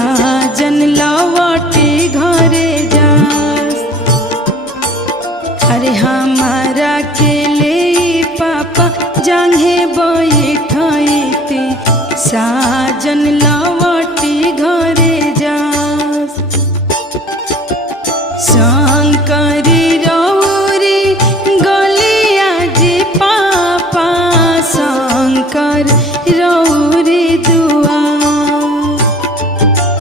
साजन लौटे घरे जास। अरे हमारा के ले पापा जांघे बैठते साजन